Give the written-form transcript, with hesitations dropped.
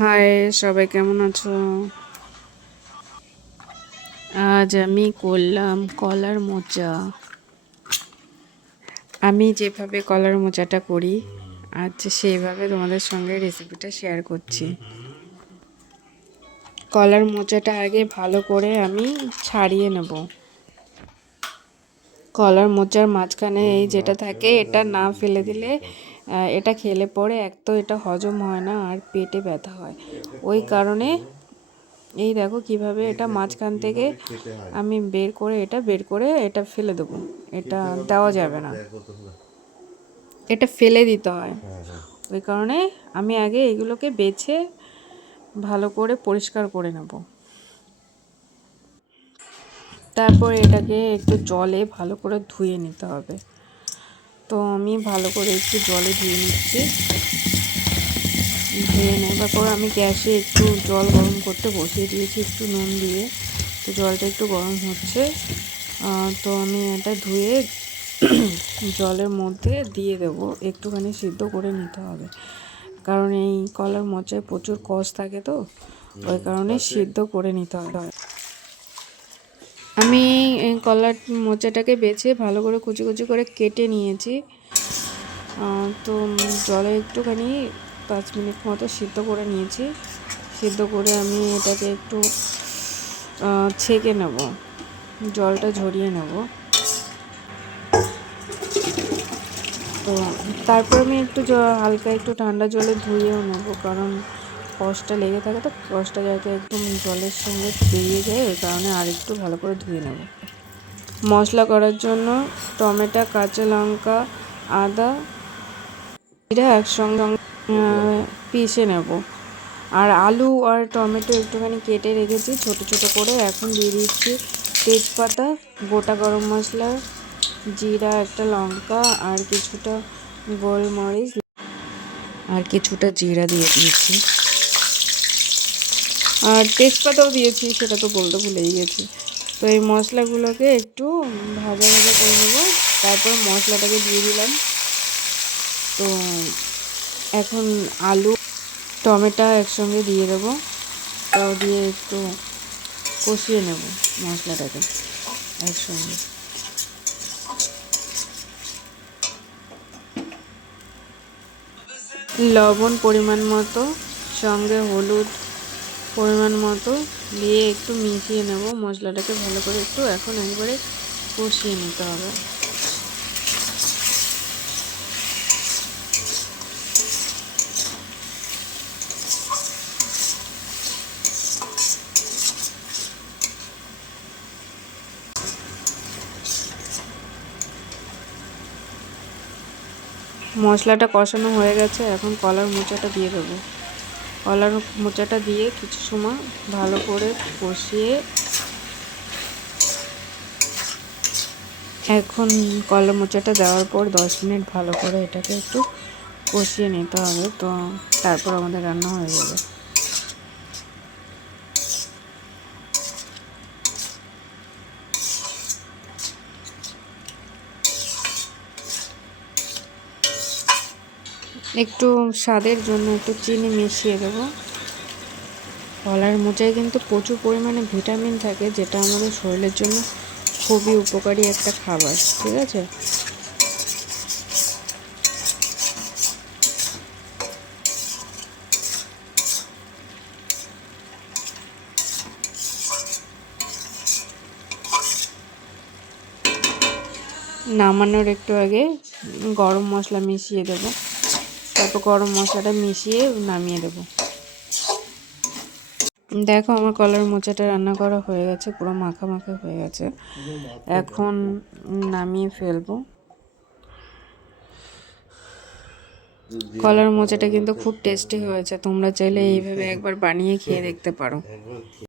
High, সবাই কেমন আছো? আজ আমি করলাম কলার মোচা। আমি যেভাবে কলার মোচাটা করি আজ সেইভাবে তোমাদের সঙ্গে রেসিপিটা শেয়ার করছি। কলার মোচাটা আগে ভালো করে আমি ছাড়িয়ে নেব। কলার মোচার মাঝখানে এই যেটা থাকে এটা না ফেলে দিলে এটা খেলে পরে এক তো এটা হজম হয় না আর পেটে ব্যথা হয়। ওই কারণে এই দেখো কিভাবে এটা মাঝখান থেকে আমি বের করে এটা ফেলে দেবো। এটা দেওয়া যাবে না, এটা ফেলে দিতে হয়। ওই কারণে আমি আগে এগুলোকে বেছে ভালো করে পরিষ্কার করে নেব। তারপর এটাকে একটু জলে ভালো করে ধুয়ে নিতে হবে। তো আমি ভালো করে একটু জলে ধুয়ে নিচ্ছি। ধুয়ে নেবার পর আমি গ্যাসে একটু জল গরম করতে বসিয়ে দিয়েছি একটু নুন দিয়ে। তো জলটা একটু গরম হচ্ছে, তো আমি এটা ধুয়ে জলের মধ্যে দিয়ে দেবো। একটুখানি সিদ্ধ করে নিতে হবে, কারণ এই কলার মোচায় প্রচুর কষ থাকে, তো ওই কারণে সিদ্ধ করে নিতে হবে। আমি এই কলার মোচাটাকে বেছে ভালো করে কুচি কুচি করে কেটে নিয়েছি। তো জলে একটুখানি 5 মিনিট মতো সিদ্ধ করে নিয়েছি। সিদ্ধ করে আমি এটাকে একটু ছেঁকে নেব, জলটা ঝরিয়ে নেব। তো তারপর আমি একটু হালকা একটু ঠান্ডা জলে ধুয়েও নেব, কারণ কষটা লেগে থাকে, তো কষটা যাতে একদম জলের সঙ্গে বেরিয়ে যায়, ওই কারণে আর একটু ভালো করে ধুয়ে নেব। মশলা করার জন্য টমেটো, কাঁচা লঙ্কা, আদা, জিরা একসঙ্গে পিষে নেব। আর আলু আর টমেটো একটুখানি কেটে রেখেছি ছোট ছোট করে। এখন দিয়ে দিচ্ছি তেজপাতা, গোটা গরম মশলা, জিরা, একটা লঙ্কা আর কিছুটা গোলমরিচ আর কিছুটা জিরা দিয়ে দিয়েছি, আর তেজপাতাও দিয়েছি, সেটা তো বলতে ভুলেই গেছি। তো এই মশলাগুলোকে একটু ভাজা ভাজা করে নেবো। তারপর মশলাটাকে দিয়ে দিলাম। তো এখন আলু টমেটো একসঙ্গে দিয়ে দেবো। তাও দিয়ে একটু কষিয়ে নেব মশলাটাকে একসঙ্গে। লবণ পরিমাণ মতো, সঙ্গে হলুদ পরিমাণ মতো দিয়ে একটু মিশিয়ে নেব। মশলাটাকে ভালো করে একটু এখন একবারে কষিয়ে নিতে হবে। মশলাটা কষানো হয়ে গেছে, এখন কলার মোচাটা দিয়ে দেবো। কলার মোচাটা দিয়ে কিছু সময় ভালো করে কষিয়ে এখন কলার মোচাটা দেওয়ার পর 10 মিনিট ভালো করে এটাকে একটু কষিয়ে নিতে হবে। তো তারপর আমাদের রান্না হয়ে যাবে। একটু স্বাদের জন্য একটু চিনি মিশিয়ে দেবো। কলার মোচায় কিন্তু প্রচুর পরিমাণে ভিটামিন থাকে, যেটা আমাদের শরীরের জন্য খুবই উপকারী একটা খাবার, ঠিক আছে? নামানোর একটু আগে গরম মশলা মিশিয়ে দেবো। তারপর গরম মশলাটা মিশিয়ে নামিয়ে দেবো। দেখো আমার কলার মোচাটা রান্না করা হয়ে গেছে, পুরো মাখা মাখা হয়ে গেছে। এখন নামিয়ে ফেলবো। কলার মোচাটা কিন্তু খুব টেস্টি হয়েছে, তোমরা চাইলে এইভাবে একবার বানিয়ে খেয়ে দেখতে পারো।